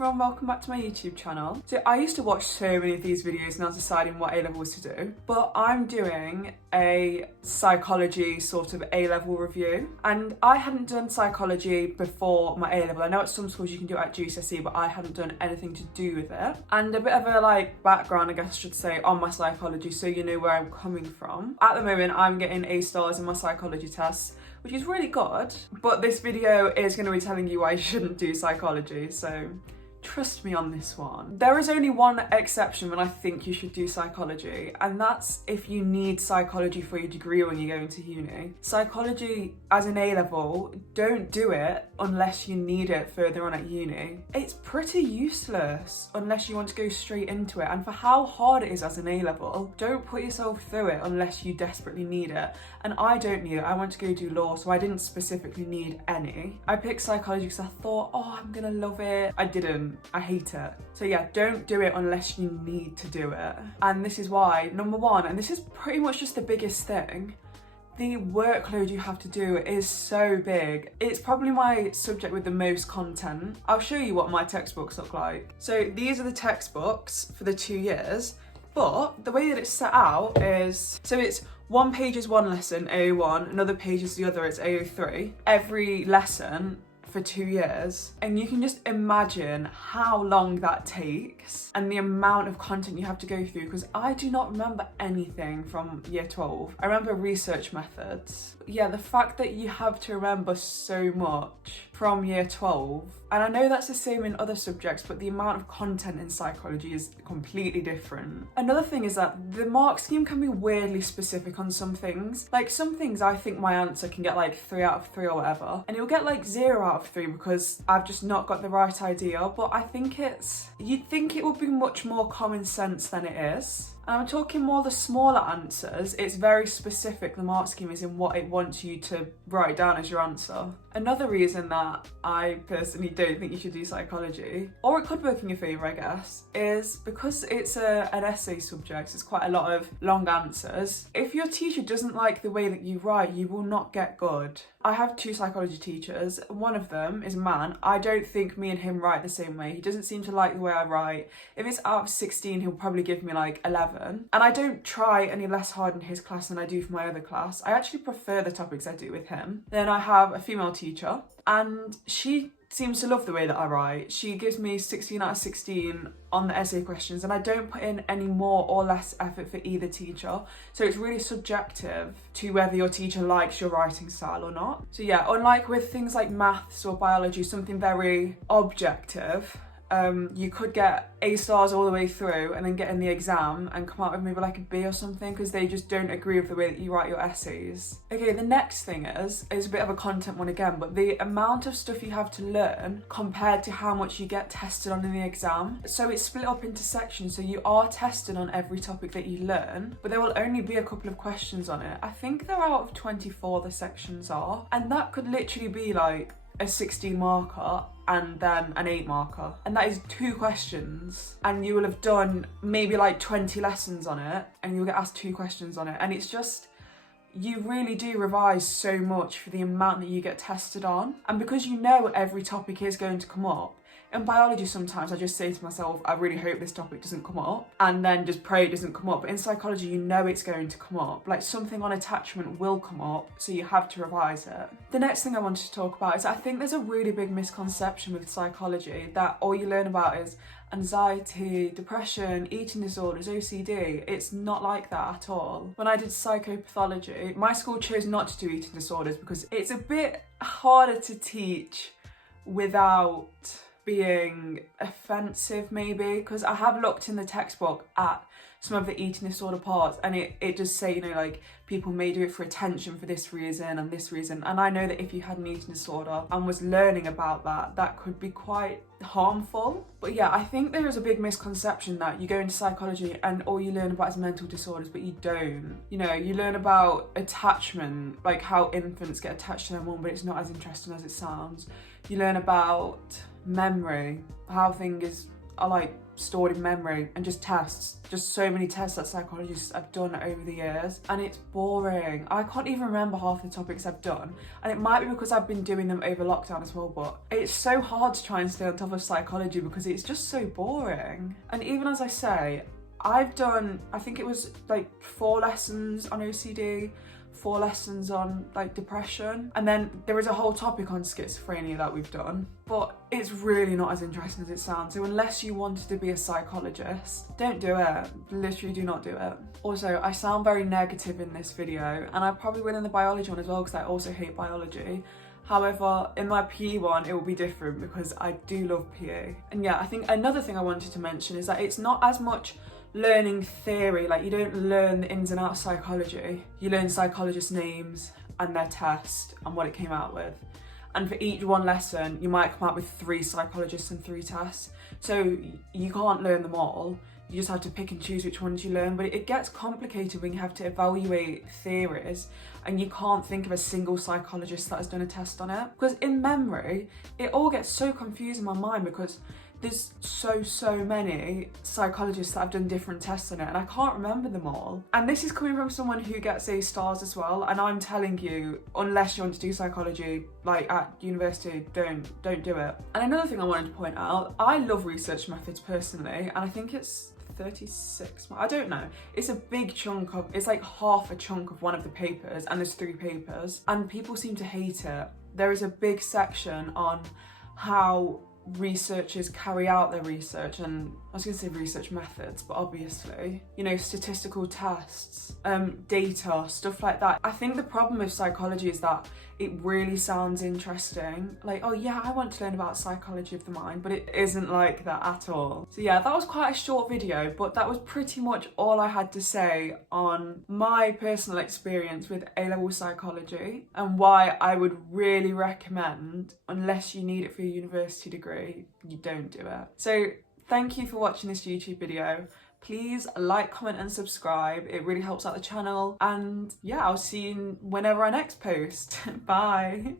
everyone, welcome back to my YouTube channel. So I used to watch so many of these videos and I was deciding what A-levels to do, but I'm doing a psychology sort of A-level review, and I hadn't done psychology before my A-level. I know at some schools you can do it at GCSE, but I hadn't done anything to do with it. And a bit of a background, I guess I should say, on my psychology so you know where I'm coming from. At the moment I'm getting A stars in my psychology tests, which is really good, but this video is going to be telling you why you shouldn't do psychology, so trust me on this one. There is only one exception when I think you should do psychology, and that's if you need psychology for your degree when you go into uni. Psychology as an A-level, don't do it unless you need it further on at uni. It's pretty useless unless you want to go straight into it, and for how hard it is as an A-level, don't put yourself through it unless you desperately need it. And I don't need it. I want to go do law, so I didn't specifically need any. I picked psychology because I thought, oh, I'm gonna love it. I didn't. I hate it. So yeah, don't do it unless you need to do it. And this is why, number one, and this is pretty much just the biggest thing, the workload you have to do is so big. It's probably my subject with the most content. I'll show you what my textbooks look like. So these are the textbooks for the 2 years, but the way that it's set out is, so it's one page is one lesson, AO1, another page is the other, it's AO3. Every lesson for 2 years, and you can just imagine how long that takes and the amount of content you have to go through, because I do not remember anything from year 12. I remember research methods. Yeah, the fact that you have to remember so much from year 12, and I know that's the same in other subjects, but the amount of content in psychology is completely different. Another thing is that the mark scheme can be weirdly specific on some things. Like some things I think my answer can get 3 out of 3 or whatever, and you'll get 0 out of 3 because I've just not got the right idea, but I think you'd think it would be much more common sense than it is. And I'm talking more the smaller answers. It's very specific, the mark scheme is in what it wants you to write down as your answer. Another reason that I personally don't think you should do psychology, or it could work in your favour I guess, is because it's an essay subject, it's quite a lot of long answers. If your teacher doesn't like the way that you write, you will not get good. I have 2 psychology teachers. One of them is a man. I don't think me and him write the same way. He doesn't seem to like the way I write. If it's out of 16, he'll probably give me 11. And I don't try any less hard in his class than I do for my other class. I actually prefer the topics I do with him. Then I have a female teacher, and she seems to love the way that I write. She gives me 16 out of 16 on the essay questions, and I don't put in any more or less effort for either teacher. So it's really subjective to whether your teacher likes your writing style or not. So yeah, unlike with things like maths or biology, something very objective, you could get A stars all the way through and then get in the exam and come out with maybe a B or something because they just don't agree with the way that you write your essays. Okay, the next thing is a bit of a content one again, but the amount of stuff you have to learn compared to how much you get tested on in the exam. So it's split up into sections, so you are tested on every topic that you learn, but there will only be a couple of questions on it. I think they're out of 24 the sections are, and that could literally be a 16 marker and then an 8 marker, and that is 2 questions, and you will have done maybe 20 lessons on it and you'll get asked 2 questions on it, and it's just, you really do revise so much for the amount that you get tested on. And because you know every topic is going to come up, in biology sometimes I just say to myself, I really hope this topic doesn't come up, and then just pray it doesn't come up. But in psychology, you know it's going to come up. Something on attachment will come up, so you have to revise it. The next thing I wanted to talk about is I think there's a really big misconception with psychology that all you learn about is anxiety, depression, eating disorders, OCD. It's not like that at all. When I did psychopathology, my school chose not to do eating disorders because it's a bit harder to teach without being offensive maybe, because I have looked in the textbook at some of the eating disorder parts, and it does say, people may do it for attention for this reason and this reason, and I know that if you had an eating disorder and was learning about that, that could be quite harmful. But yeah, I think there is a big misconception that you go into psychology and all you learn about is mental disorders, but you don't. You learn about attachment, how infants get attached to their mum, but it's not as interesting as it sounds. You learn about memory, how things are like stored in memory and just tests, just so many tests that psychologists have done over the years, and it's boring. I can't even remember half the topics I've done, and it might be because I've been doing them over lockdown as well, but it's so hard to try and stay on top of psychology because it's just so boring. And even as I say, I've done, I think it was like 4 lessons on OCD, 4 lessons on like depression, and then there is a whole topic on schizophrenia that we've done, but it's really not as interesting as it sounds. So unless you wanted to be a psychologist, don't do it. Literally do not do it. Also, I sound very negative in this video, and I probably will in the biology one as well because I also hate biology. However, in my PE one, it will be different because I do love PE. And yeah, I think another thing I wanted to mention is that it's not as much learning theory, like you don't learn the ins and outs of psychology. You learn psychologists' names and their test and what it came out with. And for each one lesson, you might come out with 3 psychologists and 3 tests. So you can't learn them all. You just have to pick and choose which ones you learn. But it gets complicated when you have to evaluate theories and you can't think of a single psychologist that has done a test on it. Because in memory, it all gets so confused in my mind because there's so many psychologists that have done different tests on it and I can't remember them all. And this is coming from someone who gets A stars as well, and I'm telling you, unless you want to do psychology like at university, don't do it. And another thing I wanted to point out, I love research methods personally, and I think it's 36, I don't know. It's a big chunk of, it's like half a chunk of one of the papers, and there's 3 papers, and people seem to hate it. There is a big section on how researchers carry out their research, and I was going to say research methods, but obviously, you know, statistical tests, data, stuff like that. I think the problem with psychology is that it really sounds interesting. Like, oh yeah, I want to learn about psychology of the mind, but it isn't like that at all. So yeah, that was quite a short video, but that was pretty much all I had to say on my personal experience with A-level psychology and why I would really recommend, unless you need it for your university degree, you don't do it. So thank you for watching this YouTube video. Please like, comment and subscribe. It really helps out the channel. And yeah, I'll see you whenever I next post. Bye.